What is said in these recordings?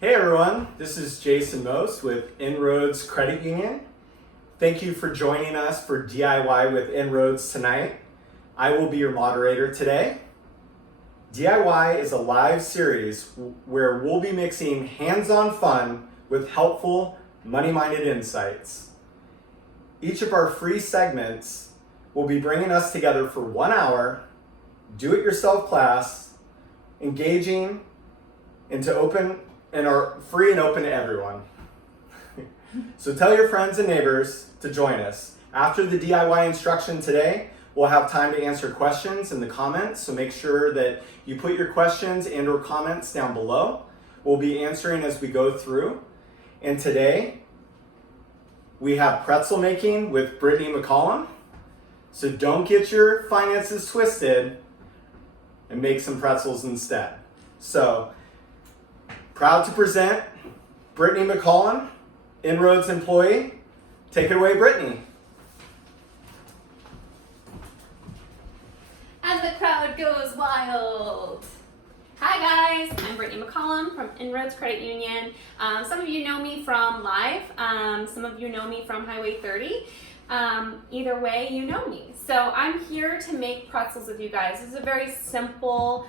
Hey everyone, this is Jason Most with InRoads Credit Union. Thank you for joining us for DIY with InRoads tonight. I will be your moderator today. DIY is a live series where we'll be mixing hands-on fun with helpful, money-minded insights. Each of our free segments will be bringing us together for 1 hour, do-it-yourself class, engaging, and are free and open to everyone. So tell your friends and neighbors to join us. After the DIY instruction today, we'll have time to answer questions in the comments, so make sure that you put your questions and or comments down below. We'll be answering as we go through. And today, we have pretzel making with Brittney McCollum. So don't get your finances twisted and make some pretzels instead. So, proud to present Brittney McCollum, InRoads employee. Take it away, Brittney. And the crowd goes wild. Hi guys, I'm Brittney McCollum from InRoads Credit Union. Some of you know me from live, some of you know me from Highway 30. Either way, you know me. So I'm here to make pretzels with you guys. This is a very simple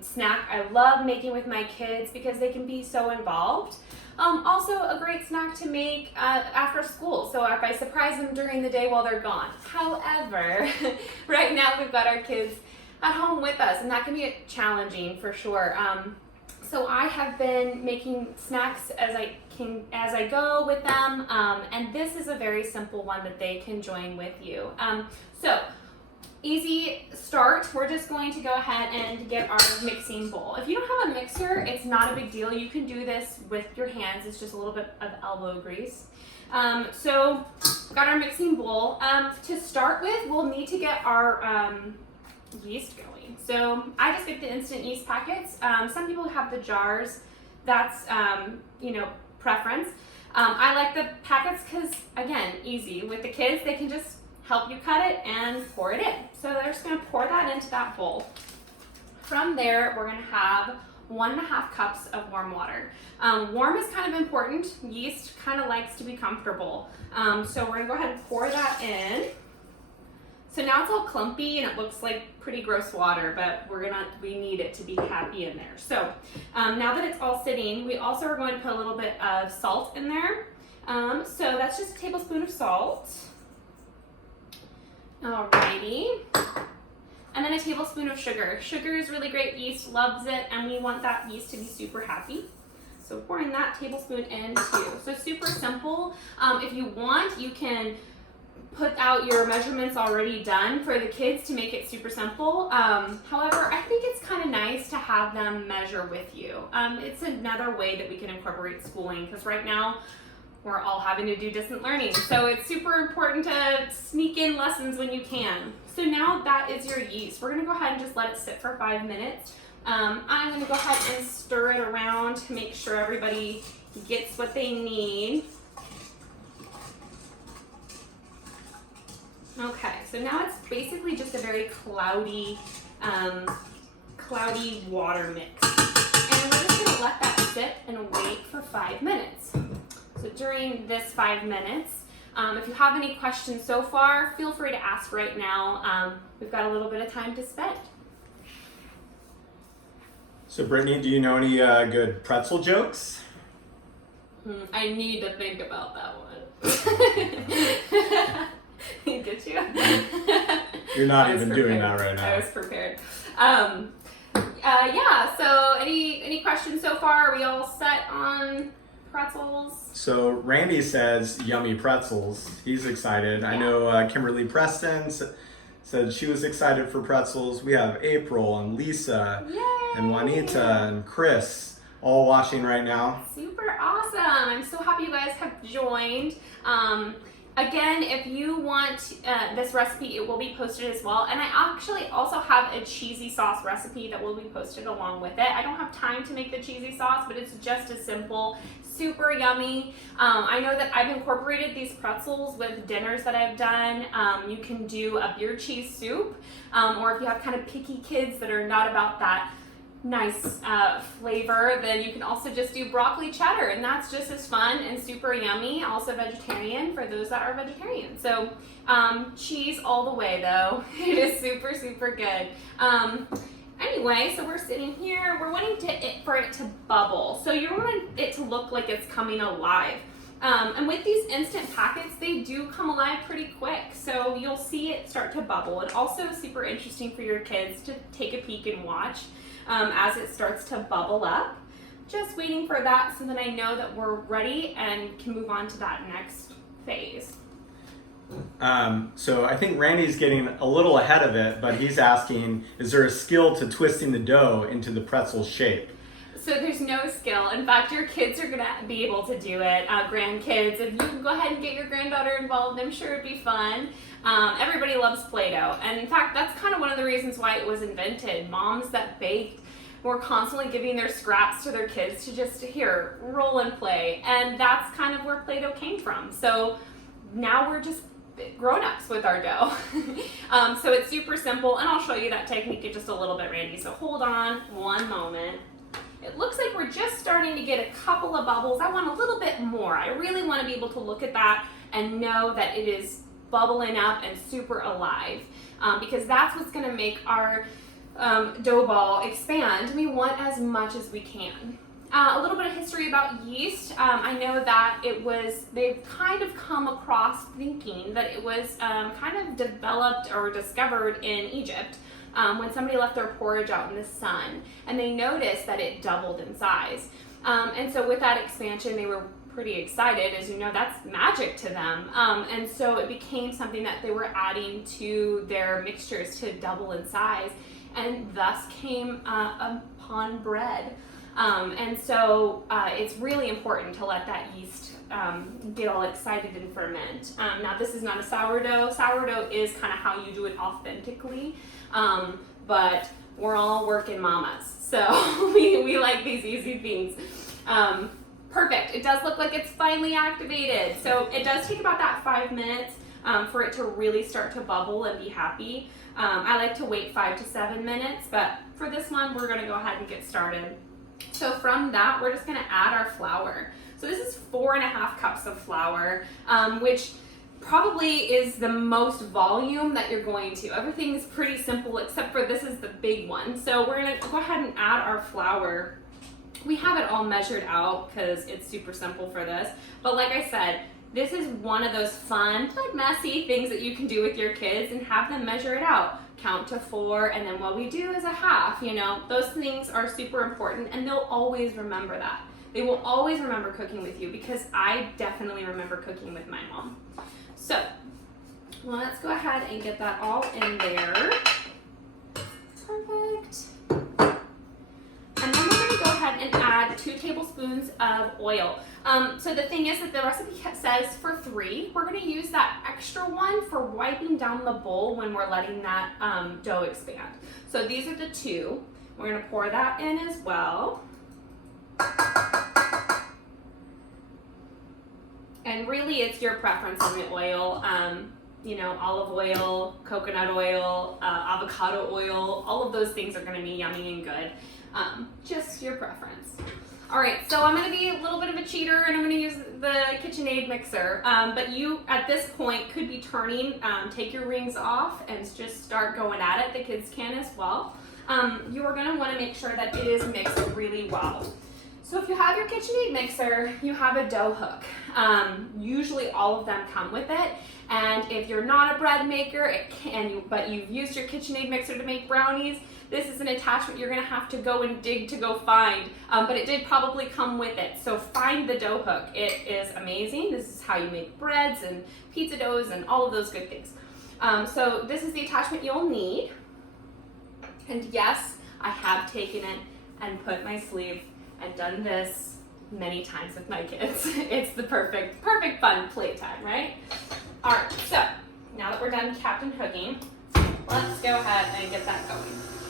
snack I love making with my kids because they can be so involved. Also a great snack to make after school, so if I surprise them during the day while they're gone. However, right now we've got our kids at home with us, and that can be challenging for sure. So I have been making snacks as I go with them, and this is a very simple one that they can join with you. So easy start, we're just going to go ahead and get our mixing bowl. If you don't have a mixer, it's not a big deal. You can do this with your hands. It's just a little bit of elbow grease. So got our mixing bowl. To start with, we'll need to get our yeast going. So I just get the instant yeast packets. Some people have the jars. That's preference. I like the packets because, again, easy. With the kids, they can just help you cut it and pour it in. So they're just gonna pour that into that bowl. From there, we're gonna have 1.5 cups of warm water. Warm is kind of important. Yeast kind of likes to be comfortable. So we're gonna go ahead and pour that in. So now it's all clumpy and it looks like pretty gross water, but we need it to be happy in there. So now that it's all sitting, we also are going to put a little bit of salt in there. So that's just a tablespoon of salt. Alrighty, and then a tablespoon of sugar. Sugar is really great, yeast loves it, and we want that yeast to be super happy. So pouring that tablespoon in too. So super simple. If you want, you can put out your measurements already done for the kids to make it super simple. However, I think it's kind of nice to have them measure with you. It's another way that we can incorporate schooling, because right now, we're all having to do distant learning. So it's super important to sneak in lessons when you can. So now that is your yeast. We're gonna go ahead and just let it sit for 5 minutes. I'm gonna go ahead and stir it around to make sure everybody gets what they need. Okay, so now it's basically just a very cloudy water mix. And we're just gonna let that sit and wait for 5 minutes. So during this 5 minutes, if you have any questions so far, feel free to ask right now. We've got a little bit of time to spend. So Brittney, do you know any good pretzel jokes? I need to think about that one. Did you? You're not even doing that right now. I was prepared. Yeah, so any questions so far? Are we all set on pretzels? So Randy says yummy pretzels. He's excited. Yeah. I know Kimberly Preston said she was excited for pretzels. We have April and Lisa and Juanita and Chris all watching right now. Super awesome. I'm so happy you guys have joined. Again, if you want this recipe, it will be posted as well. And I actually also have a cheesy sauce recipe that will be posted along with it. I don't have time to make the cheesy sauce, but it's just as simple, super yummy. I know that I've incorporated these pretzels with dinners that I've done. You can do a beer cheese soup, or if you have kind of picky kids that are not about that nice flavor, then you can also just do broccoli cheddar, and that's just as fun and super yummy. Also vegetarian for those that are vegetarian. So cheese all the way though. It is super, super good. Anyway, so we're sitting here, we're wanting for it to bubble. So you want it to look like it's coming alive. And with these instant packets, they do come alive pretty quick. So you'll see it start to bubble. It also is super interesting for your kids to take a peek and watch as it starts to bubble up. Just waiting for that so that I know that we're ready and can move on to that next phase. So I think Randy's getting a little ahead of it, but he's asking, is there a skill to twisting the dough into the pretzel shape? So there's no skill. In fact, your kids are gonna be able to do it. Grandkids, if you can go ahead and get your granddaughter involved, I'm sure it'd be fun. Everybody loves Play-Doh. And in fact, that's kind of one of the reasons why it was invented. Moms that baked were constantly giving their scraps to their kids to just, here, roll and play. And that's kind of where Play-Doh came from. So now we're just grown-ups with our dough. So it's super simple, and I'll show you that technique in just a little bit, Randy. So hold on one moment. It looks like we're just starting to get a couple of bubbles. I want a little bit more. I really want to be able to look at that and know that it is bubbling up and super alive, because that's what's going to make our dough ball expand. We want as much as we can. A little bit of history about yeast. I know that they've kind of come across thinking that it was kind of developed or discovered in Egypt when somebody left their porridge out in the sun, and they noticed that it doubled in size. And so with that expansion, they were pretty excited. As you know, that's magic to them. And so it became something that they were adding to their mixtures to double in size, and thus came upon bread. And so it's really important to let that yeast get all excited and ferment. Now, this is not a sourdough. Sourdough is kind of how you do it authentically, but we're all working mamas, so we like these easy things. Perfect. It does look like it's finally activated. So it does take about that 5 minutes for it to really start to bubble and be happy. I like to wait 5 to 7 minutes, but for this one, we're going to go ahead and get started. So from that, we're just going to add our flour. So this is 4.5 cups of flour, which probably is the most volume that you're going to. Everything is pretty simple except for this is the big one. So we're going to go ahead and add our flour. We have it all measured out because it's super simple for this. But like I said, this is one of those fun, but messy things that you can do with your kids and have them measure it out. Count to 4, and then what we do is a half, you know. Those things are super important, and they'll always remember that. They will always remember cooking with you, because I definitely remember cooking with my mom. So let's go ahead and get that all in there. Perfect. And then we're going to go ahead and add 2 tablespoons of oil. So the thing is that the recipe says for 3. We're going to use that extra one for wiping down the bowl when we're letting that dough expand. So these are the 2. We're going to pour that in as well. And really it's your preference on the oil. You know, olive oil, coconut oil, avocado oil, all of those things are going to be yummy and good. Just your preference. All right, so I'm going to be a little bit of a cheater, and I'm going to use the KitchenAid mixer. But you, at this point, could be turning. Take your rings off and just start going at it. The kids can as well. You are going to want to make sure that it is mixed really well. So if you have your KitchenAid mixer, you have a dough hook. Usually all of them come with it. And if you're not a bread maker, but you've used your KitchenAid mixer to make brownies, this is an attachment you're going to have to go and dig to go find, but it did probably come with it. So find the dough hook. It is amazing. This is how you make breads and pizza doughs and all of those good things. So this is the attachment you'll need. And yes, I have taken it and put my sleeve and done this many times with my kids. It's the perfect fun playtime, right? All right, so now that we're done Captain hooking, let's go ahead and get that going.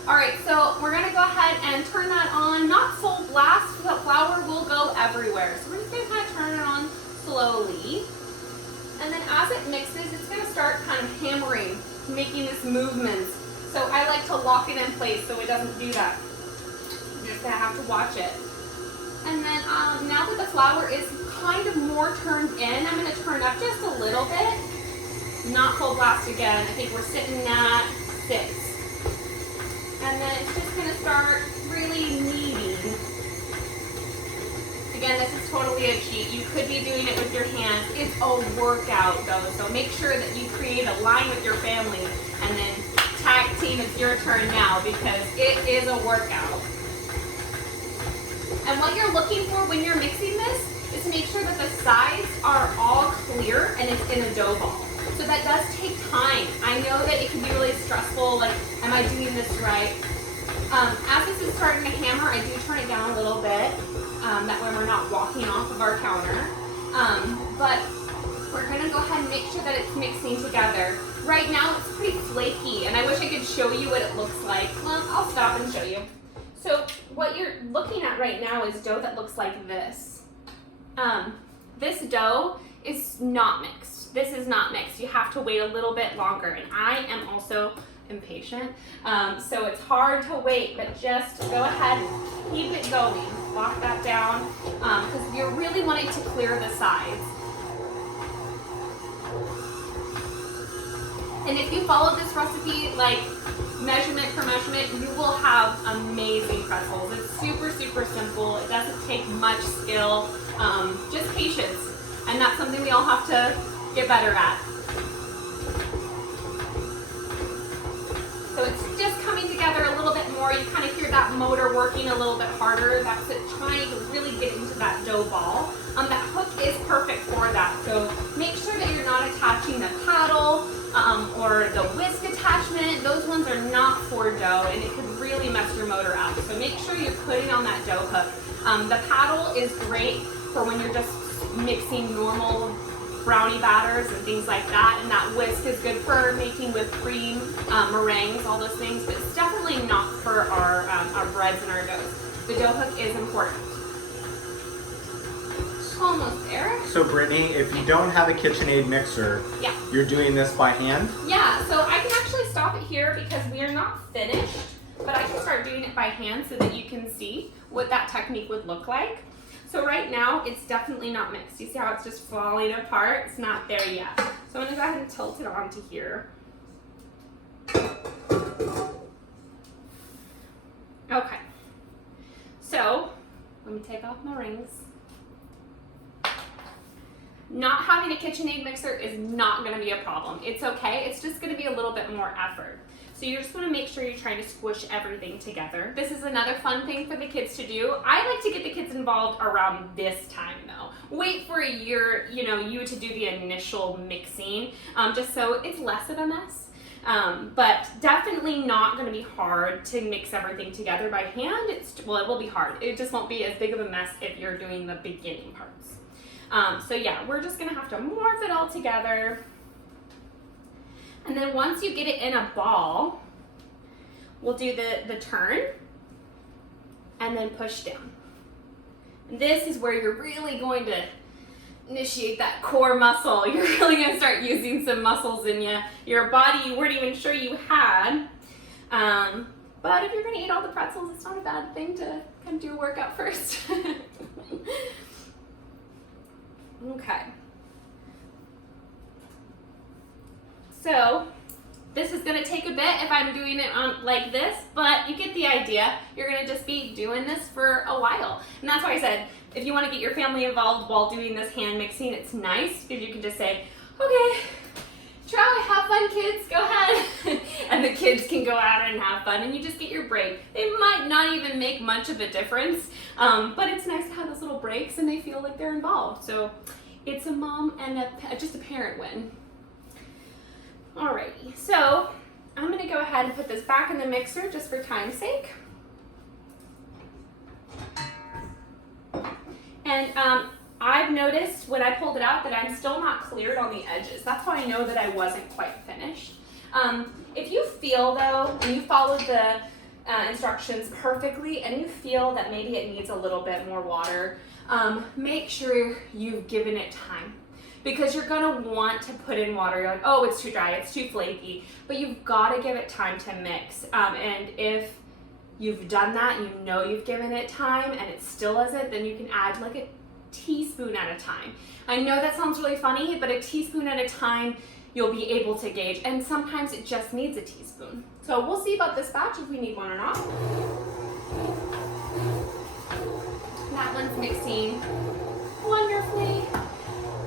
All right, so we're gonna go ahead and turn that on, not full blast, the flour will go everywhere. So we're just gonna kind of turn it on slowly. And then as it mixes, it's gonna start kind of hammering, making this movement. So I like to lock it in place so it doesn't do that. I have to watch it. And then now that the flour is kind of more turned in, I'm going to turn up just a little bit. Not full blast again. I think we're sitting at 6. And then it's just going to start really kneading. Again, this is totally a cheat. You could be doing it with your hands. It's a workout though, so make sure that you create a line with your family and then tag team, it's your turn now because it is a workout. And what you're looking for when you're mixing this is to make sure that the sides are all clear and it's in a dough ball. So that does take time. I know that it can be really stressful, like, am I doing this right? As this is starting to hammer, I do turn it down a little bit. That way we're not walking off of our counter. But we're gonna go ahead and make sure that it's mixing together. Right now it's pretty flaky and I wish I could show you what it looks like. Well, I'll stop and show you. So what you're looking at right now is dough that looks like this. This dough is not mixed. This is not mixed. You have to wait a little bit longer and I am also impatient. So it's hard to wait, but just go ahead and keep it going. Lock that down because you're really wanting to clear the sides. And if you follow this recipe like measurement for measurement, you will have amazing pretzels. It's super, super simple. It doesn't take much skill, just patience. And that's something we all have to get better at. So it's just coming together a little bit more. You kind of hear that motor working a little bit harder. That's it, trying to really get into that dough ball. That hook is perfect for that. So make sure that you're not attaching the paddle or the whisk attachment. Those ones are not for dough and it could really mess your motor up. So make sure you're putting on that dough hook. The paddle is great for when you're just mixing normal brownie batters and things like that, and that whisk is good for making whipped cream, meringues, all those things, but it's definitely not for our breads and our doughs. The dough hook is important. Almost there. So Brittany, if you don't have a KitchenAid mixer, yeah, you're doing this by hand? Yeah, so I can actually stop it here because we are not finished, but I can start doing it by hand so that you can see what that technique would look like. So right now, it's definitely not mixed. You see how it's just falling apart? It's not there yet. So I'm gonna go ahead and tilt it onto here. Okay. So, let me take off my rings. Not having a KitchenAid mixer is not gonna be a problem. It's okay, it's just gonna be a little bit more effort. So you just want to make sure you're trying to squish everything together. This is another fun thing for the kids to do. I like to get the kids involved around this time though. Wait for a year, you to do the initial mixing, just so it's less of a mess. But definitely not going to be hard to mix everything together by hand. It will be hard. It just won't be as big of a mess if you're doing the beginning parts. So yeah, we're just going to have to morph it all together. And then once you get it in a ball, we'll do the turn and then push down. And this is where you're really going to initiate that core muscle. You're really going to start using some muscles in your body you weren't even sure you had. But if you're going to eat all the pretzels, it's not a bad thing to kind of do a workout first. Okay. So this is going to take a bit if I'm doing it on like this, but you get the idea. You're going to just be doing this for a while. And that's why I said, if you want to get your family involved while doing this hand mixing, it's nice if you can just say, okay, try, have fun kids, go ahead. And the kids can go out and have fun and you just get your break. They might not even make much of a difference, but it's nice to have those little breaks and they feel like they're involved. So it's a mom and just a parent win. Alrighty, so I'm going to go ahead and put this back in the mixer just for time's sake. And I've noticed when I pulled it out that I'm still not cleared on the edges. That's how I know that I wasn't quite finished. If you feel though, and you followed the instructions perfectly and you feel that maybe it needs a little bit more water, make sure you've given it time. Because you're gonna want to put in water. You're like, oh, it's too dry, it's too flaky. But you've gotta give it time to mix. And if you've done that, you know you've given it time and it still isn't, then you can add like a teaspoon at a time. I know that sounds really funny, but a teaspoon at a time you'll be able to gauge, and sometimes it just needs a teaspoon. So we'll see about this batch if we need one or not. That one's mixing wonderfully.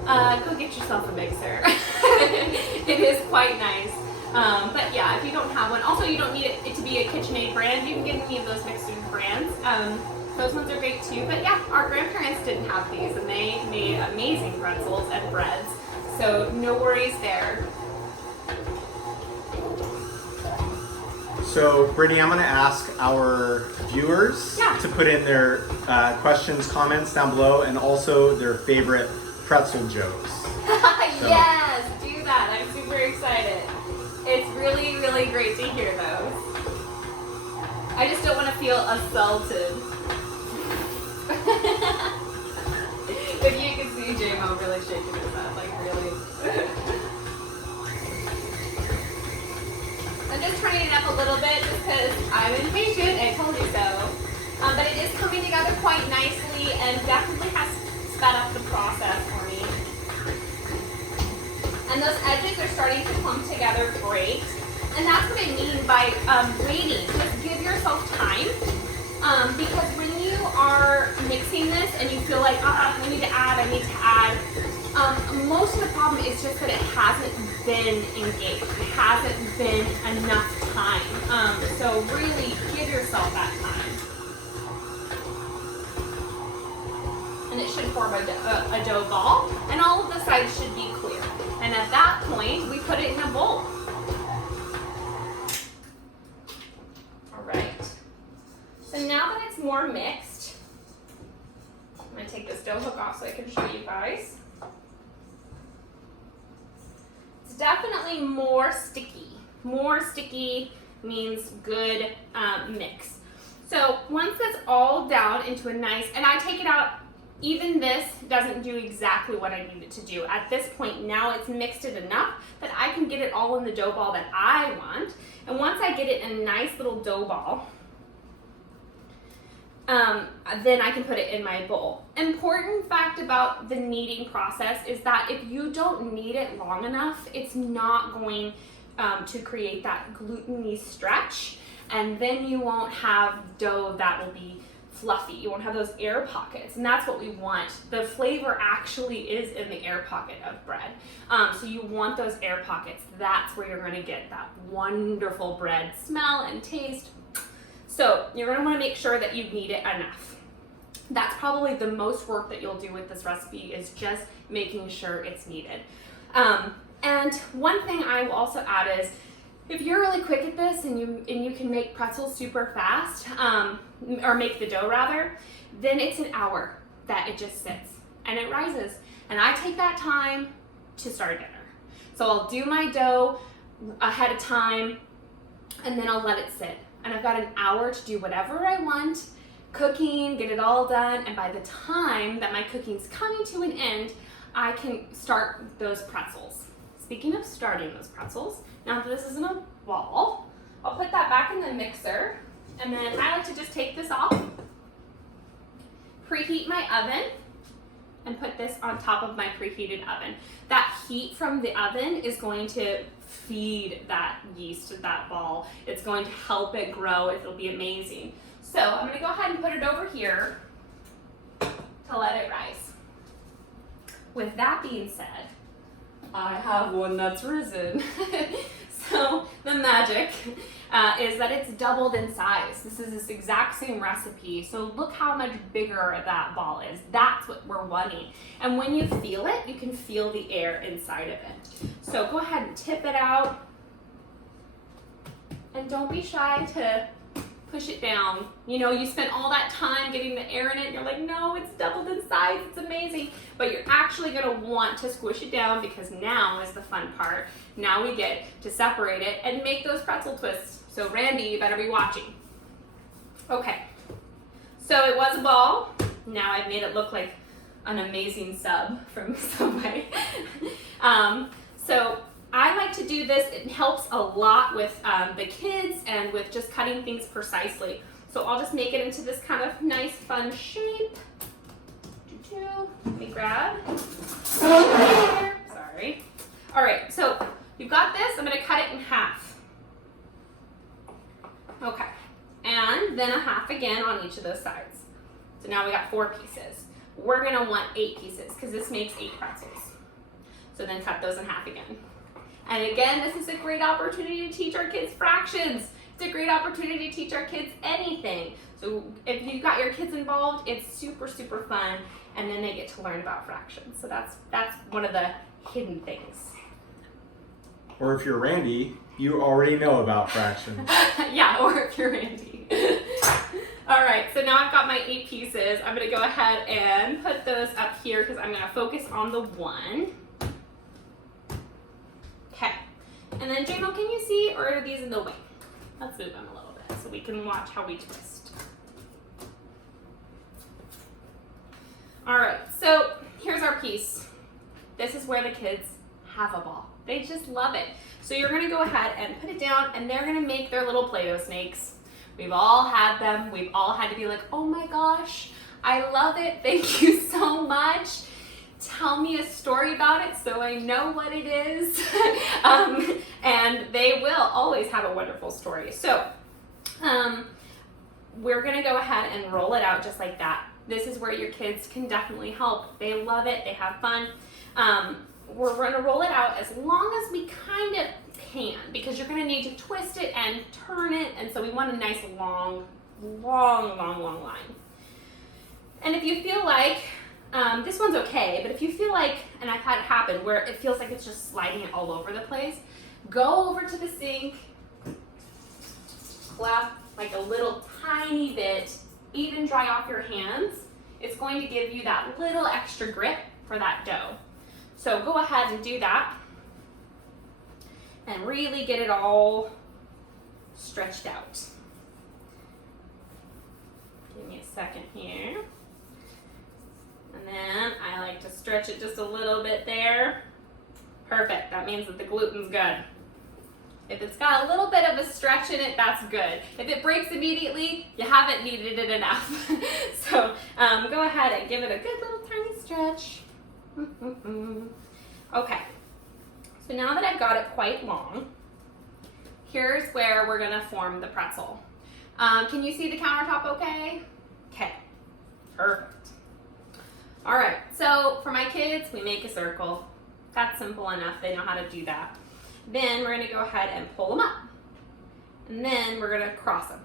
Go get yourself a mixer. It is quite nice. But yeah, if you don't have one, also you don't need it to be a KitchenAid brand. You can get any of those mixed food brands. Those ones are great too. But yeah, our grandparents didn't have these, and they made amazing pretzels and breads. So no worries there. So Brittney, I'm going to ask our viewers to put in their questions, comments down below, and also their favorite pretzel jokes. Yes, do that. I'm super excited. It's really, really great to hear those. I just don't want to feel assaulted. If you can see J-Mo really shaking his head, like really. I'm just turning it up a little bit just because I'm impatient, I told you so. But it is coming together quite nicely and definitely has sped up the process for me. And those edges are starting to come together great. And that's what I mean by waiting. Just give yourself time. Because when you are mixing this and you feel like, I need to add, most of the problem is just that it hasn't been engaged. It hasn't been enough time. So really give yourself that time. And it should form a dough ball, and all of the sides should be clear. And at that point, we put it in a bowl. All right. So now that it's more mixed, I'm gonna take this dough hook off so I can show you guys. It's definitely more sticky. More sticky means good mix. So once it's all down into a nice, and I take it out, even this doesn't do exactly what I need it to do. At this point now it's mixed it enough that I can get it all in the dough ball that I want. And once I get it in a nice little dough ball, then I can put it in my bowl. Important fact about the kneading process is that if you don't knead it long enough, it's not going to create that gluten-y stretch, and then you won't have dough that will be fluffy. You won't have those air pockets, and that's what we want. The flavor actually is in the air pocket of bread. So you want those air pockets. That's where you're gonna get that wonderful bread smell and taste. So you're gonna wanna make sure that you knead it enough. That's probably the most work that you'll do with this recipe, is just making sure it's kneaded. And one thing I will also add is, if you're really quick at this and you can make pretzels super fast, or make the dough rather, then it's an hour that it just sits and it rises. And I take that time to start dinner. So I'll do my dough ahead of time, and then I'll let it sit. And I've got an hour to do whatever I want, cooking, get it all done, and by the time that my cooking's coming to an end, I can start those pretzels. Speaking of starting those pretzels, now that this isn't a ball, I'll put that back in the mixer, and then I like to just take this off, preheat my oven, and put this on top of my preheated oven. That heat from the oven is going to feed that yeast, that ball. It's going to help it grow. It'll be amazing. So I'm gonna go ahead and put it over here to let it rise. With that being said, I have one that's risen. So the magic is that it's doubled in size. This is this exact same recipe. So look how much bigger that ball is. That's what we're wanting. And when you feel it, you can feel the air inside of it. So go ahead and tip it out. And don't be shy to push it down. You know, you spent all that time getting the air in it, and you're like, no, it's doubled in size, it's amazing. But you're actually gonna want to squish it down, because now is the fun part. Now we get to separate it and make those pretzel twists. So Randy, you better be watching. Okay, so it was a ball. Now I've made it look like an amazing sub from Subway. So I like to do this. It helps a lot with the kids and with just cutting things precisely. So I'll just make it into this kind of nice, fun shape. Let me grab. Sorry. All right, so you've got this. I'm gonna cut it in half. Okay, and then a half again on each of those sides. So now we got 4 pieces. We're gonna want 8 pieces because this makes 8 pretzels. So then cut those in half again. And again, this is a great opportunity to teach our kids fractions. It's a great opportunity to teach our kids anything. So if you've got your kids involved, it's super, super fun. And then they get to learn about fractions. So that's one of the hidden things. Or if you're Randy, you already know about fractions. Yeah, or if you're Randy. All right, so now I've got my 8 pieces. I'm gonna go ahead and put those up here because I'm gonna focus on the 1. Okay, and then JMO, can you see, or are these in the way? Let's move them a little bit so we can watch how we twist. All right, so here's our piece. This is where the kids have a ball. They just love it. So you're gonna go ahead and put it down, and they're gonna make their little Play-Doh snakes. We've all had them. We've all had to be like, oh my gosh, I love it. Thank you so much. Tell me a story about it so I know what it is. And they will always have a wonderful story. So we're gonna go ahead and roll it out just like that. This is where your kids can definitely help. They love it, they have fun. We're gonna roll it out as long as we kind of can, because you're gonna need to twist it and turn it, and so we want a nice long line. And if you feel like, this one's okay, but if you feel like, and I've had it happen, where it feels like it's just sliding it all over the place, go over to the sink, clap like a little tiny bit, even dry off your hands. It's going to give you that little extra grip for that dough. So go ahead and do that and really get it all stretched out. Give me a second here. And then I like to stretch it just a little bit there. Perfect, that means that the gluten's good. If it's got a little bit of a stretch in it, that's good. If it breaks immediately, you haven't kneaded it enough. So go ahead and give it a good little tiny stretch. Okay, so now that I've got it quite long, here's where we're gonna form the pretzel. Can you see the countertop okay? Okay, perfect. All right, so for my kids, we make a circle. That's simple enough, they know how to do that. Then we're gonna go ahead and pull them up. And then we're gonna cross them.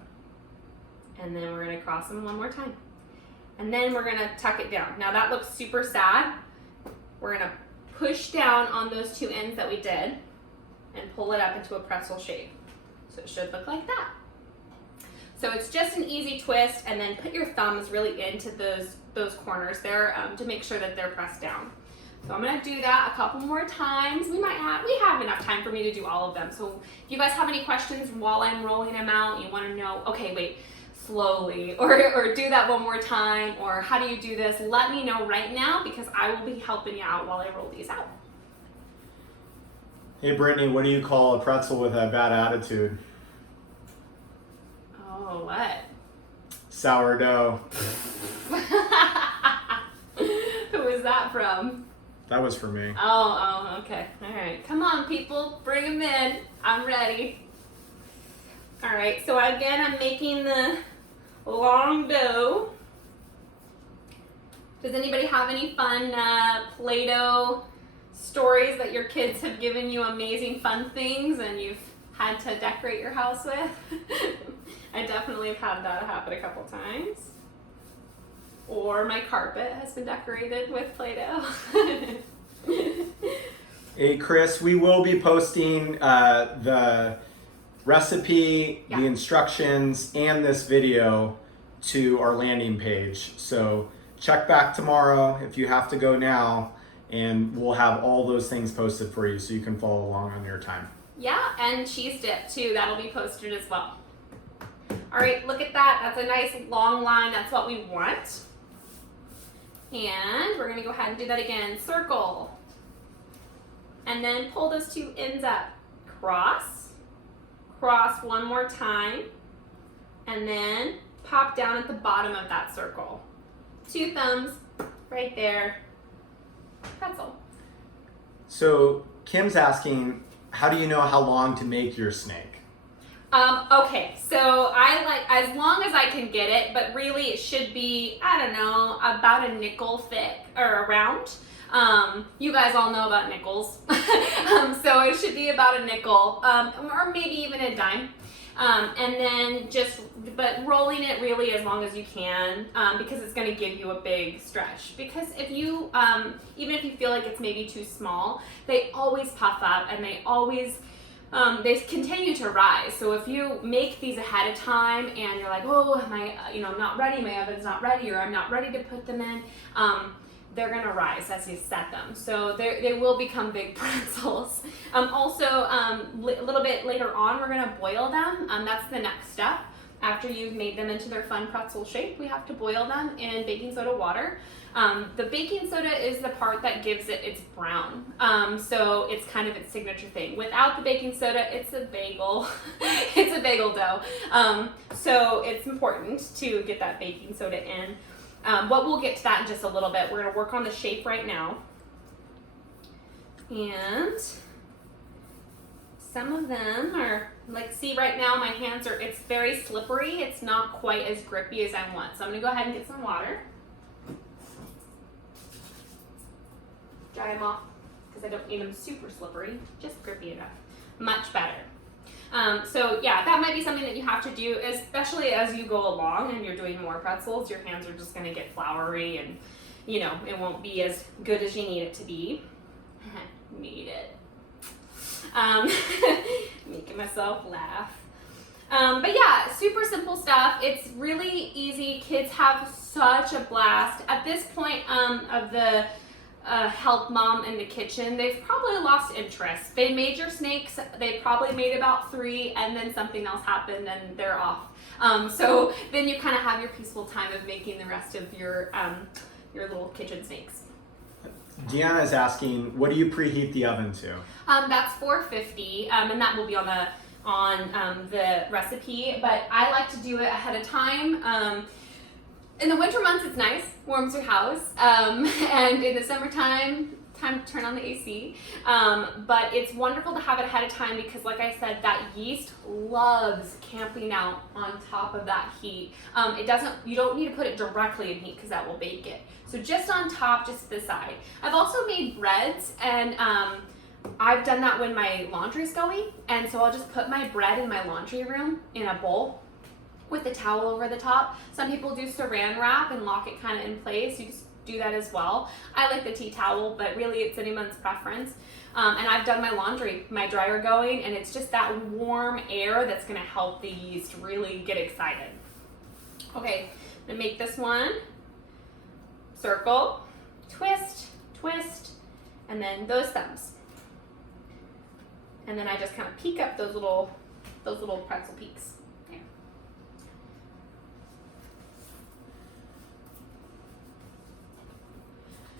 And then we're gonna cross them one more time. And then we're gonna tuck it down. Now that looks super sad. We're gonna push down on those 2 ends that we did and pull it up into a pretzel shape. So it should look like that. So it's just an easy twist, and then put your thumbs really into those corners there to make sure that they're pressed down. So I'm gonna do that a couple more times. We have enough time for me to do all of them. So if you guys have any questions while I'm rolling them out, you wanna know, okay, wait, slowly, or do that one more time, or how do you do this? Let me know right now, because I will be helping you out while I roll these out. Hey Brittany, what do you call a pretzel with a bad attitude? Oh, what? Sourdough. Who is that from? That was for me. Oh, okay. All right. Come on, people. Bring them in. I'm ready. All right. So again, I'm making the long dough. Does anybody have any fun Play-Doh stories that your kids have given you amazing fun things and you've had to decorate your house with? I definitely have had that happen a couple times. Or my carpet has been decorated with Play-Doh. Hey Chris, we will be posting the recipe, the instructions, and this video to our landing page. So check back tomorrow if you have to go now, and we'll have all those things posted for you so you can follow along on your time. Yeah, and cheese dip too, that'll be posted as well. All right, look at that. That's a nice long line. That's what we want. And we're gonna go ahead and do that again. Circle. And then pull those 2 ends up. Cross. Cross one more time. And then pop down at the bottom of that circle. 2 thumbs right there. Pretzel. So Kim's asking, how do you know how long to make your snake? Okay, so I like as long as I can get it, but really it should be, I don't know, about a nickel thick or around. You guys all know about nickels. So it should be about a nickel, or maybe even a dime. And then but rolling it really as long as you can, because it's going to give you a big stretch. Because if you, even if you feel like it's maybe too small, they always puff up and they always, they continue to rise. So if you make these ahead of time and you're like, oh, I'm not ready, my oven's not ready, or I'm not ready to put them in, they're gonna rise as you set them. So they will become big pretzels. Also, a little bit later on, we're gonna boil them. That's the next step. After you've made them into their fun pretzel shape, we have to boil them in baking soda water. The baking soda is the part that gives it its brown. So it's kind of its signature thing. Without the baking soda, it's a bagel. It's a bagel dough. So it's important to get that baking soda in. But we'll get to that in just a little bit. We're going to work on the shape right now. And some of them are, see right now my hands are, it's very slippery. It's not quite as grippy as I want. So I'm going to go ahead and get some water. Dry them off because I don't need them super slippery, just grippy enough. Much better. So yeah, that might be something that you have to do, especially as you go along and you're doing more pretzels. Your hands are just going to get floury and, it won't be as good as you need it to be. Need it. Making myself laugh. But yeah, super simple stuff. It's really easy. Kids have such a blast. At this point of the help mom in the kitchen, they've probably lost interest. They made your snakes, they probably made about 3, and then something else happened and they're off. So then you kind of have your peaceful time of making the rest of your little kitchen snakes. Deanna is asking, what do you preheat the oven to? That's 450, and that will be on the recipe, but I like to do it ahead of time. In the winter months, it's nice, warms your house, and in the summertime, time to turn on the AC. But it's wonderful to have it ahead of time because, like I said, that yeast loves camping out on top of that heat. You don't need to put it directly in heat because that will bake it. So just on top, just to the side. I've also made breads, and I've done that when my laundry's going, and so I'll just put my bread in my laundry room in a bowl with a towel over the top. Some people do saran wrap and lock it kind of in place. You just do that as well. I like the tea towel, but really it's anyone's preference. And I've done my laundry, my dryer going, and it's just that warm air that's gonna help the yeast really get excited. Okay, I'm gonna make this one. Circle, twist, twist, and then those thumbs. And then I just kind of peek up those little pretzel peaks. There.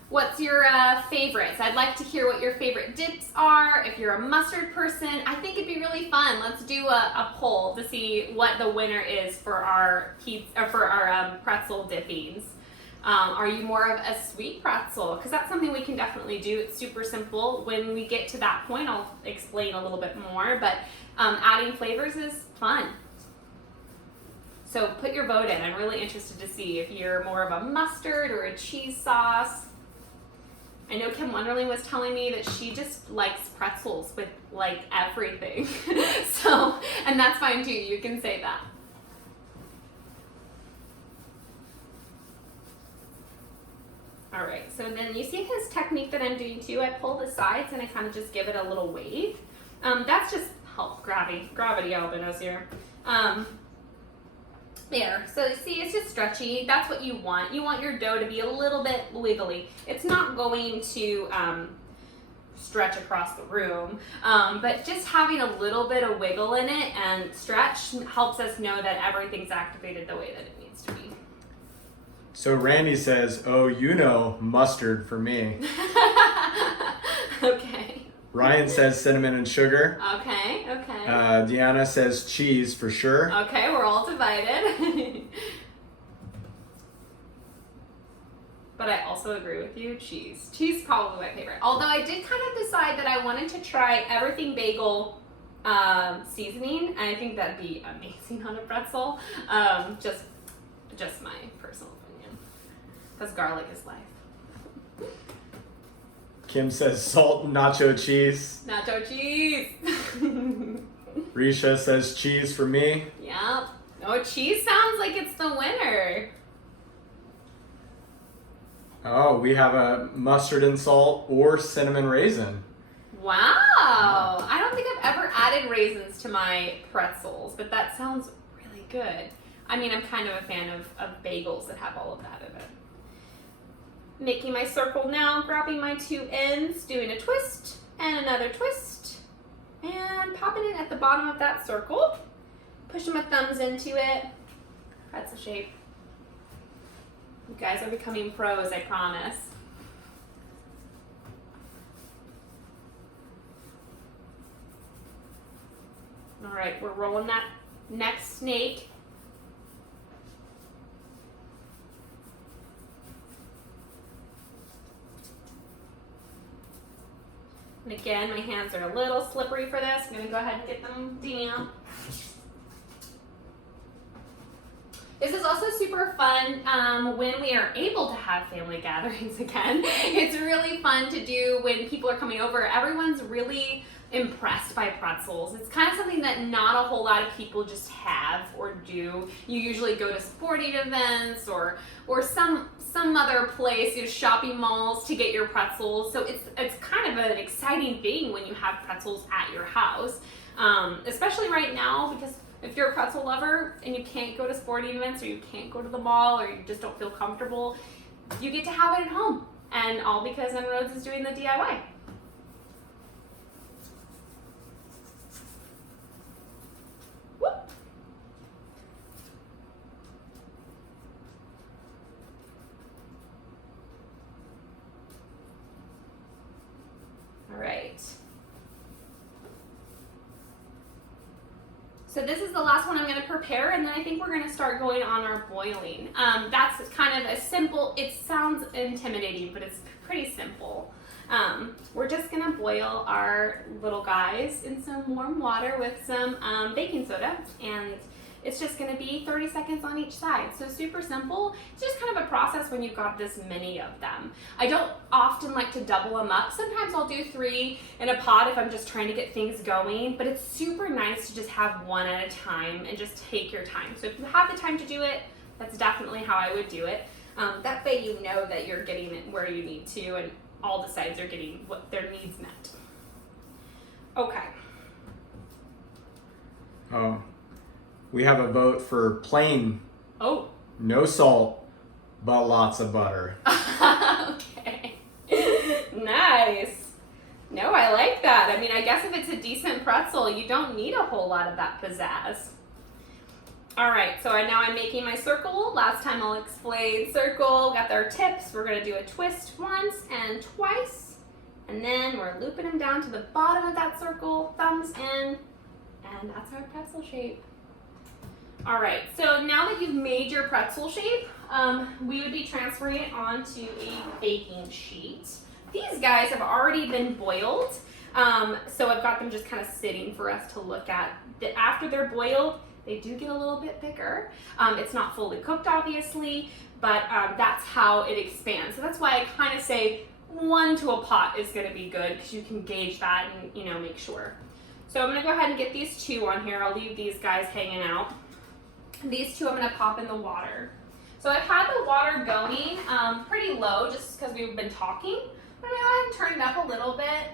What's your favorites? I'd like to hear what your favorite dips are. If you're a mustard person, I think it'd be really fun. Let's do a poll to see what the winner is for our pretzel dippings. Are you more of a sweet pretzel? Because that's something we can definitely do. It's super simple. When we get to that point, I'll explain a little bit more, but adding flavors is fun. So put your vote in. I'm really interested to see if you're more of a mustard or a cheese sauce. I know Kim Wonderling was telling me that she just likes pretzels with like everything. So, and that's fine too. You can say that. All right, so then you see his technique that I'm doing too. I pull the sides and I kind of just give it a little wave. That's just help gravity helping us here. There, so you see it's just stretchy. That's what you want. You want your dough to be a little bit wiggly. It's not going to stretch across the room, but just having a little bit of wiggle in it and stretch helps us know that everything's activated the way that it needs to be. So Randy says, oh, mustard for me. Okay. Ryan says cinnamon and sugar. Okay. Deanna says cheese for sure. Okay, we're all divided. but I also agree with you, cheese. Cheese is probably my favorite. Although I did kind of decide that I wanted to try everything bagel seasoning, and I think that'd be amazing on a pretzel. Just my personal opinion, because garlic is life. Kim says salt and nacho cheese. Nacho cheese. Risha says cheese for me. Yep. Oh, cheese sounds like it's the winner. Oh, we have a mustard and salt or cinnamon raisin. Wow. I don't think I've ever added raisins to my pretzels, but that sounds really good. I mean, I'm kind of a fan of bagels that have all of that in it. Making my circle now, grabbing my two ends, doing a twist and another twist, and popping it at the bottom of that circle. Pushing my thumbs into it. Pretzel shape. You guys are becoming pros, I promise. All right, we're rolling that next snake. And again, my hands are a little slippery for this. I'm gonna go ahead and get them damp. This is also super fun when we are able to have family gatherings again. It's really fun to do when people are coming over. Everyone's really impressed by pretzels. It's kind of something that not a whole lot of people just have or do. You usually go to sporting events or some other place, shopping malls to get your pretzels. So it's kind of an exciting thing when you have pretzels at your house, especially right now, because if you're a pretzel lover and you can't go to sporting events or you can't go to the mall or you just don't feel comfortable, you get to have it at home. And all because InRoads is doing the DIY. Whoop. All right. So this is the last one I'm going to prepare, and then I think we're going to start going on our boiling. That's kind of a simple, it sounds intimidating, but it's pretty simple. We're just going to boil our little guys in some warm water with some baking soda, and it's just going to be 30 seconds on each side. So super simple. It's just kind of a process when you've got this many of them. I don't often like to double them up. Sometimes I'll do 3 in a pot if I'm just trying to get things going, but it's super nice to just have one at a time and just take your time. So if you have the time to do it, that's definitely how I would do it. That way you know that you're getting it where you need to and all the sides are getting what their needs met. Okay. Oh. We have a vote for plain. Oh. No salt, but lots of butter. Okay. Nice. No, I like that. I mean, I guess if it's a decent pretzel, you don't need a whole lot of that pizzazz. All right, so now I'm making my circle. Last time I'll explain circle. Got our tips. We're gonna do a twist once and twice. And then we're looping them down to the bottom of that circle, thumbs in, and that's our pretzel shape. All right, so now that you've made your pretzel shape, we would be transferring it onto a baking sheet. These guys have already been boiled, so I've got them just kind of sitting for us to look at. After they're boiled, they do get a little bit bigger. It's not fully cooked, obviously, but that's how it expands. So that's why I kind of say 1 to a pot is gonna be good, because you can gauge that and make sure. So I'm gonna go ahead and get these 2 on here. I'll leave these guys hanging out. These 2 I'm going to pop in the water. So I've had the water going pretty low just because we've been talking. I'm going to go ahead and turn it up a little bit.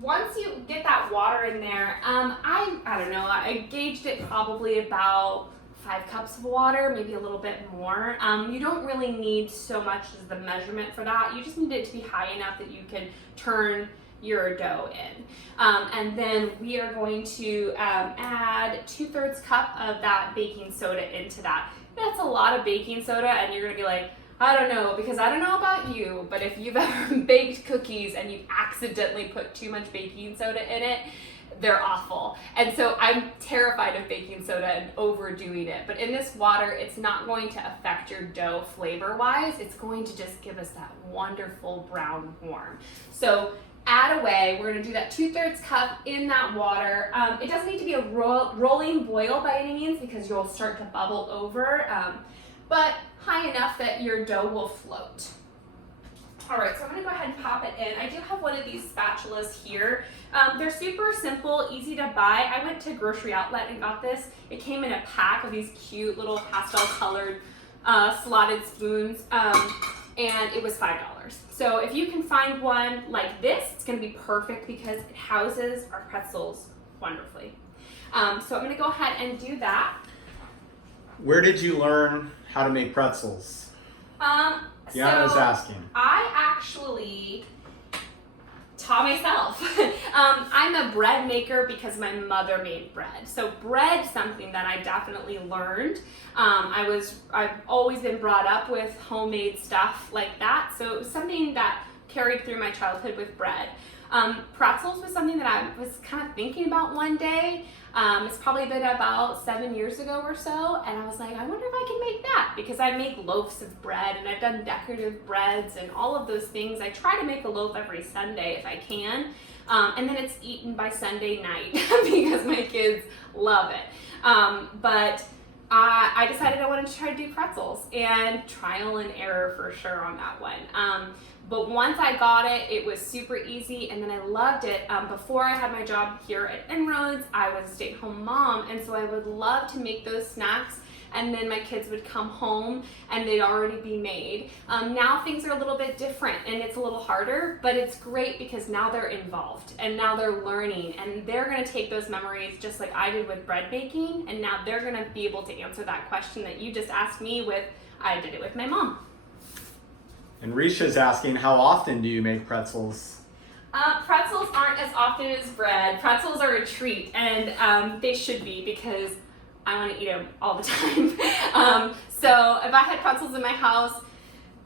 Once you get that water in there, I don't know, I gauged it probably about 5 cups of water, maybe a little bit more. You don't really need so much as the measurement for that. You just need it to be high enough that you can turn your dough in. And then we are going to add 2/3 cup of that baking soda into that. That's a lot of baking soda, and you're gonna be like, I don't know, because I don't know about you, but if you've ever baked cookies and you've accidentally put too much baking soda in it, they're awful. And so I'm terrified of baking soda and overdoing it. But in this water, it's not going to affect your dough flavor-wise. It's going to just give us that wonderful brown warm. So add away. We're going to do that 2/3 cup in that water. It doesn't need to be a rolling boil by any means because you'll start to bubble over, but high enough that your dough will float. All right, so I'm going to go ahead and pop it in. I do have one of these spatulas here. They're super simple, easy to buy. I went to Grocery Outlet and got this. It came in a pack of these cute little pastel colored slotted spoons, and it was $5. So if you can find one like this, it's going to be perfect because it houses our pretzels wonderfully. So I'm going to go ahead and do that. Where did you learn how to make pretzels? Deanna's asking. I actually taught myself. I'm a bread maker because my mother made bread. So bread is something that I definitely learned. I've always been brought up with homemade stuff like that. So it was something that carried through my childhood with bread. Pretzels was something that I was kind of thinking about one day. It's probably been about 7 years ago or so, and I was like, I wonder if I can make that, because I make loaves of bread, and I've done decorative breads and all of those things. I try to make a loaf every Sunday if I can, and then it's eaten by Sunday night because my kids love it. But I decided I wanted to try to do pretzels, and trial and error for sure on that one. But once I got it, it was super easy, and then I loved it. Before I had my job here at InRoads, I was a stay-at-home mom, and so I would love to make those snacks, and then my kids would come home and they'd already be made. Now things are a little bit different, and it's a little harder, but it's great because now they're involved, and now they're learning, and they're gonna take those memories just like I did with bread baking, and now they're gonna be able to answer that question that you just asked me with, I did it with my mom. And Risha's asking, how often do you make pretzels? Pretzels aren't as often as bread. Pretzels are a treat, and they should be because I want to eat them all the time. So if I had pretzels in my house,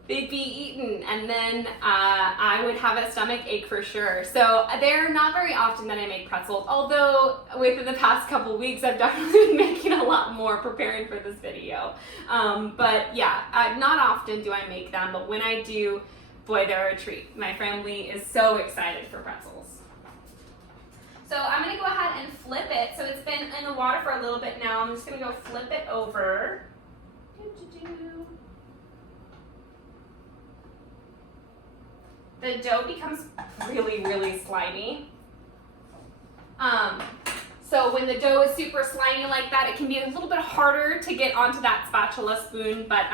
they'd be eaten, and then I would have a stomach ache for sure. So they're not very often that I make pretzels, although within the past couple weeks I've definitely been making a lot more preparing for this video. But yeah, not often do I make them, but when I do, boy, they're a treat. My family is so excited for pretzels. So I'm going to go ahead and flip it. So it's been in the water for a little bit now. I'm just going to go flip it over. The dough becomes really, really slimy. So when the dough is super slimy like that, it can be a little bit harder to get onto that spatula spoon, but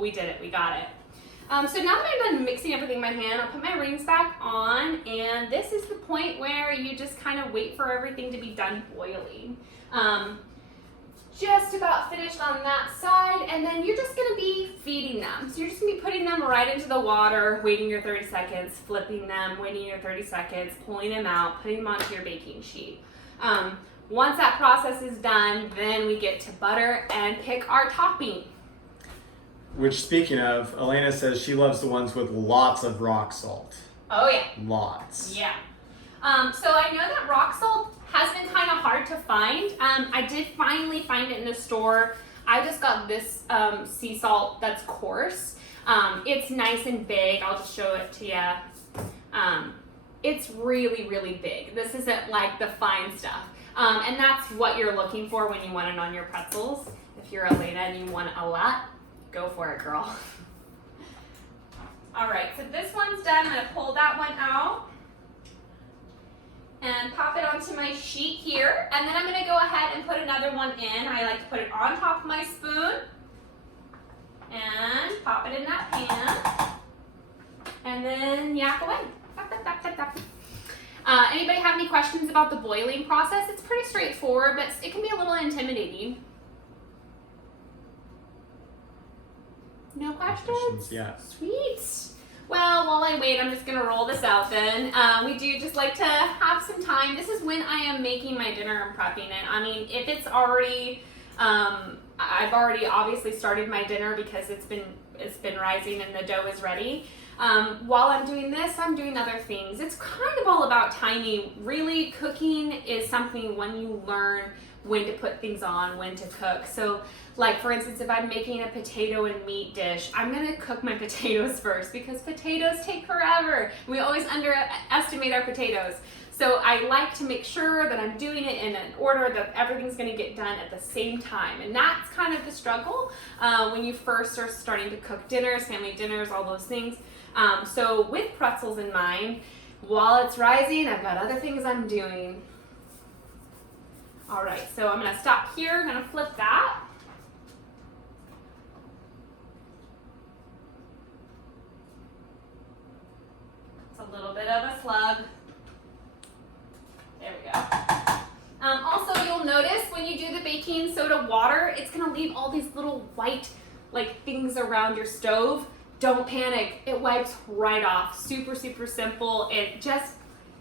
we did it, we got it. So now that I'm done mixing everything in my hand, I'll put my rings back on, and this is the point where you just kind of wait for everything to be done boiling. Just about finished on that side, and then you're just going to be feeding them. So you're just going to be putting them right into the water, waiting your 30 seconds, flipping them, waiting your 30 seconds, pulling them out, putting them onto your baking sheet. Once that process is done, then we get to butter and pick our topping. Which, speaking of, Elena says she loves the ones with lots of rock salt. Oh yeah. Lots. Yeah. So I know that rock salt has been kind of hard to find. I did finally find it in the store. I just got this sea salt that's coarse. It's nice and big. I'll just show it to you. It's really, really big. This isn't like the fine stuff. And that's what you're looking for when you want it on your pretzels. If you're Elena and you want a lot, go for it, girl. All right, so this one's done. I'm gonna pull that one out and pop it onto my sheet here. And then I'm gonna go ahead and put another one in. I like to put it on top of my spoon and pop it in that pan. And then yak away. Tap, tap, tap, tap, tap. Anybody have any questions about the boiling process? It's pretty straightforward, but it can be a little intimidating. No questions? Yeah. Sweet. Well, while I wait, I'm just going to roll this out then. We do just like to have some time. This is when I am making my dinner and prepping it. I mean, if it's already, I've already obviously started my dinner because it's been rising and the dough is ready. While I'm doing this, I'm doing other things. It's kind of all about timing. Really, cooking is something when you learn when to put things on, when to cook. So like for instance, if I'm making a potato and meat dish, I'm gonna cook my potatoes first because potatoes take forever. We always underestimate our potatoes. So I like to make sure that I'm doing it in an order that everything's gonna get done at the same time. And that's kind of the struggle when you first are starting to cook dinners, family dinners, all those things. So with pretzels in mind, while it's rising, I've got other things I'm doing. All right, so I'm gonna stop here, I'm gonna flip that. It's a little bit of a slug. There we go. Also, you'll notice when you do the baking soda water, it's gonna leave all these little white like things around your stove. Don't panic, it wipes right off. Super, super simple.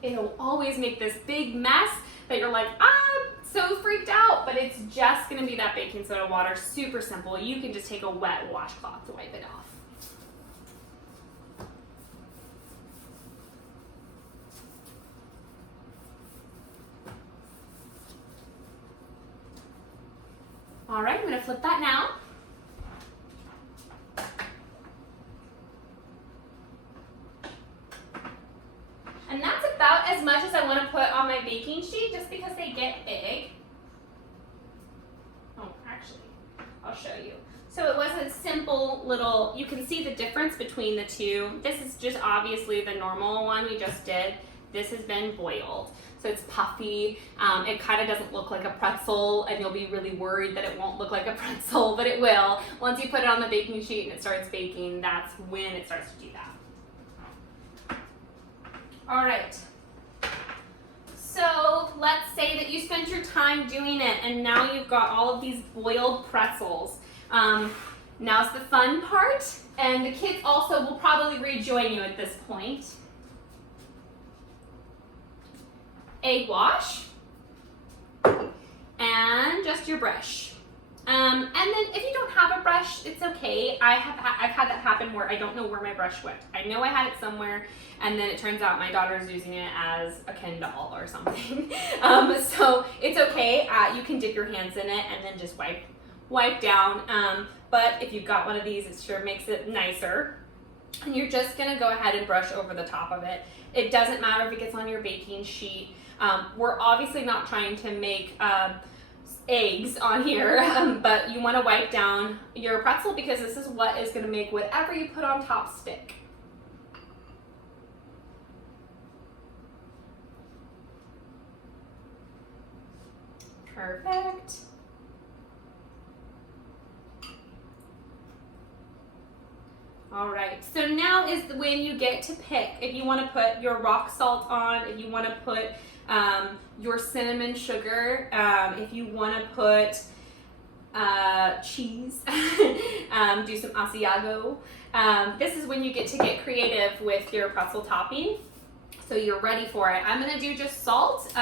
It'll always make this big mess that you're like, I'm so freaked out, but it's just gonna be that baking soda water. Super simple. You can just take a wet washcloth to wipe it off. All right, I'm gonna flip that now. And that's about as much as I want to put on my baking sheet just because they get big. Oh, actually, I'll show you. So it was a simple little, you can see the difference between the two. This is just obviously the normal one we just did. This has been boiled. So it's puffy. It kind of doesn't look like a pretzel and you'll be really worried that it won't look like a pretzel, but it will. Once you put it on the baking sheet and it starts baking, that's when it starts to do that. All right, so let's say that you spent your time doing it and now you've got all of these boiled pretzels. Now's the fun part, and the kids also will probably rejoin you at this point. Egg wash, and just your brush. And then if you don't have a brush, it's okay. I've had that happen where I don't know where my brush went. I know I had it somewhere, and then it turns out my daughter's using it as a Ken doll or something. So it's okay. You can dip your hands in it and then just wipe down. But if you've got one of these, it sure makes it nicer. And you're just gonna go ahead and brush over the top of it. It doesn't matter if it gets on your baking sheet. We're obviously not trying to make eggs on here, but you want to wipe down your pretzel because this is what is going to make whatever you put on top stick. Perfect. All right, so now is when you get to pick if you want to put your rock salt on, if you want to put your cinnamon sugar, if you want to put cheese, do some Asiago. This is when you get to get creative with your pretzel topping. So you're ready for it. I'm gonna do just salt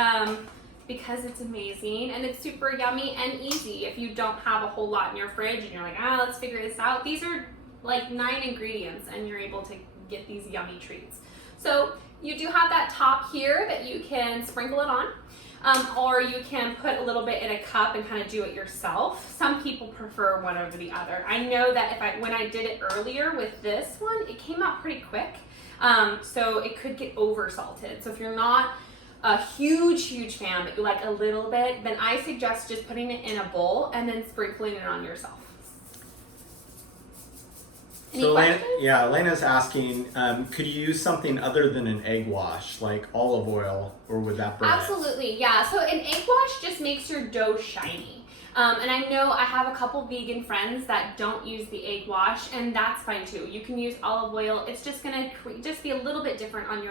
because it's amazing and it's super yummy and easy. If you don't have a whole lot in your fridge and you're like, let's figure this out. These are like 9 ingredients and you're able to get these yummy treats. So you do have that top here that you can sprinkle it on, or you can put a little bit in a cup and kind of do it yourself. Some people prefer one over the other. I know that when I did it earlier with this one, it came out pretty quick, so it could get over salted. So if you're not a huge fan, but you like a little bit, then I suggest just putting it in a bowl and then sprinkling it on yourself. So Elena's asking, could you use something other than an egg wash, like olive oil, or would that burn Absolutely, yeah. So an egg wash just makes your dough shiny. And I know I have a couple vegan friends that don't use the egg wash, and that's fine too. You can use olive oil. It's just gonna just be a little bit different on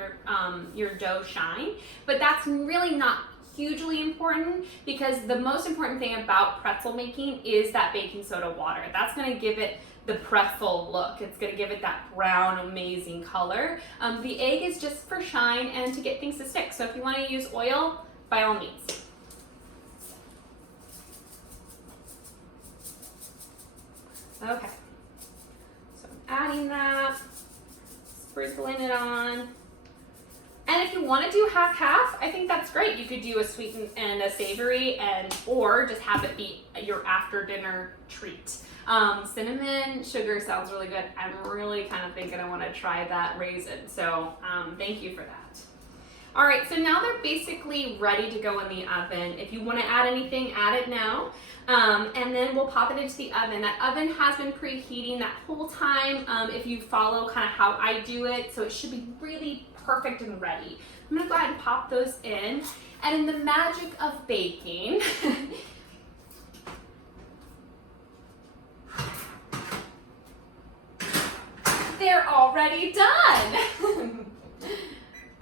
your dough shine, but that's really not hugely important because the most important thing about pretzel making is that baking soda water. That's gonna give it the pretzel look. It's gonna give it that brown, amazing color. The egg is just for shine and to get things to stick. So if you wanna use oil, by all means. Okay, so I'm adding that, sprinkling it on. And if you want to do half-half, I think that's great. You could do a sweet and a savory, or just have it be your after-dinner treat. Cinnamon sugar sounds really good. I'm really kind of thinking I want to try that raisin. So thank you for that. All right, so now they're basically ready to go in the oven. If you want to add anything, add it now. And then we'll pop it into the oven. That oven has been preheating that whole time if you follow kind of how I do it. So it should be really perfect and ready. I'm gonna go ahead and pop those in. And in the magic of baking, they're already done.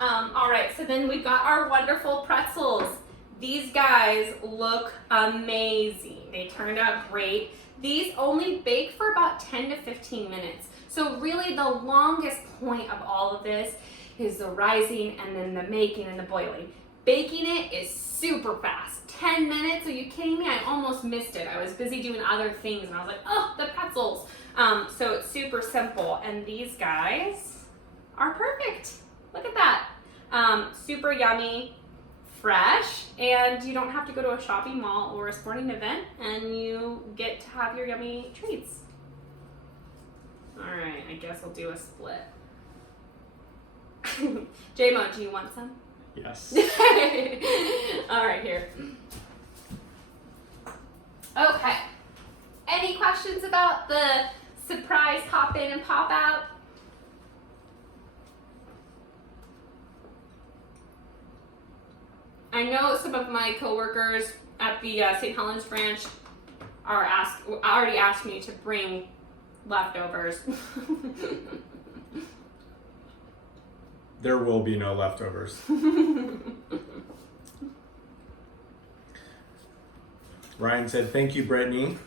All right, so then we've got our wonderful pretzels. These guys look amazing. They turned out great. These only bake for about 10 to 15 minutes. So really the longest point of all of this is the rising and then the making and the boiling. Baking it is super fast. 10 minutes, are you kidding me? I almost missed it. I was busy doing other things and I was like, oh, the pretzels. So it's super simple. And these guys are perfect. Look at that. Super yummy, fresh, and you don't have to go to a shopping mall or a sporting event, and you get to have your yummy treats. All right, I guess I'll do a split. J-Mo, do you want some? Yes. All right, here. Okay. Any questions about the surprise pop in and pop out? I know some of my coworkers at the St. Helens branch already asked me to bring leftovers. There will be no leftovers. Ryan said, thank you, Brittney.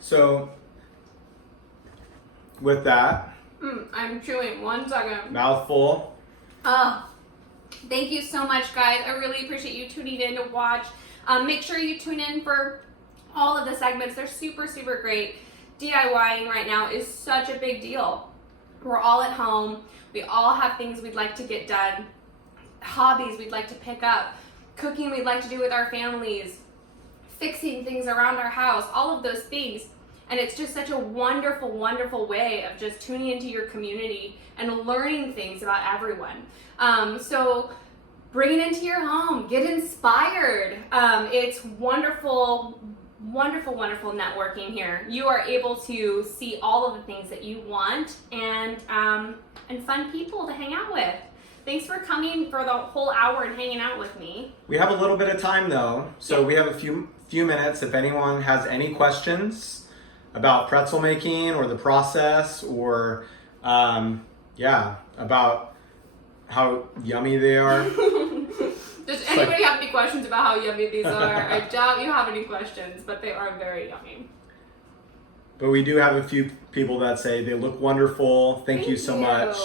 So, with that, I'm chewing 1 second. mouthful. Oh, thank you so much, guys. I really appreciate you tuning in to watch. Make sure you tune in for all of the segments. They're super, super great. DIYing right now is such a big deal. We're all at home. We all have things we'd like to get done, hobbies we'd like to pick up, cooking we'd like to do with our families, fixing things around our house, all of those things. And it's just such a wonderful, wonderful way of just tuning into your community and learning things about everyone. So bring it into your home, get inspired. It's wonderful, wonderful, wonderful networking here. You are able to see all of the things that you want and fun people to hang out with. Thanks for coming for the whole hour and hanging out with me. We have a little bit of time though, so we have a few minutes. If anyone has any questions about pretzel making or the process or about how yummy they are. Does anybody have any questions about how yummy these are? I doubt you have any questions, but they are very yummy. But we do have a few people that say they look wonderful. Thank you so much.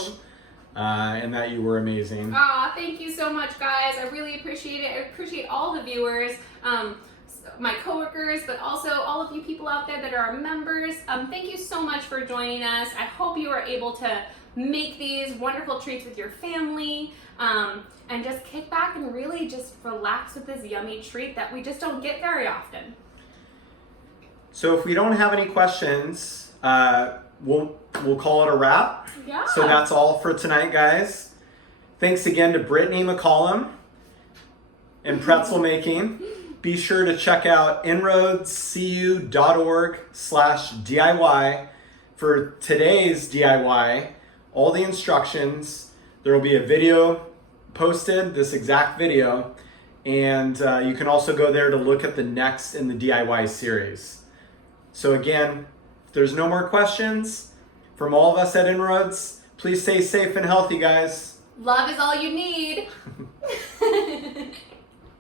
And that you were amazing. Thank you so much, guys. I really appreciate it. I appreciate all the viewers, my coworkers, but also all of you people out there that are our members. Thank you so much for joining us. I hope you are able to make these wonderful treats with your family and just kick back and really just relax with this yummy treat that we just don't get very often. So if we don't have any questions, we'll call it a wrap. Yeah. So that's all for tonight, guys. Thanks again to Brittney McCollum and Pretzel Making. Be sure to check out inroadscu.org/DIY for today's DIY. All the instructions. There will be a video posted, this exact video, and you can also go there to look at the next in the DIY series. So again, if there's no more questions from all of us at InRoads, please stay safe and healthy, guys. Love is all you need.